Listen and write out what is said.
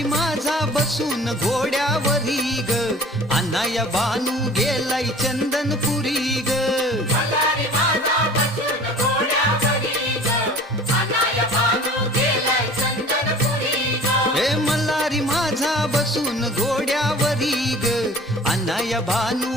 मल्हारी माझा बसून घोड्यावरी ग, अण्णाया बानू गेलाय चंदनपुरी ग. मल्हारी माझा बसून घोड्यावरी ग, अण्णाया बानू गेलाय चंदनपुरी ग. हे मल्हारी माझा बसून घोड्यावरी ग, अण्णाया बानू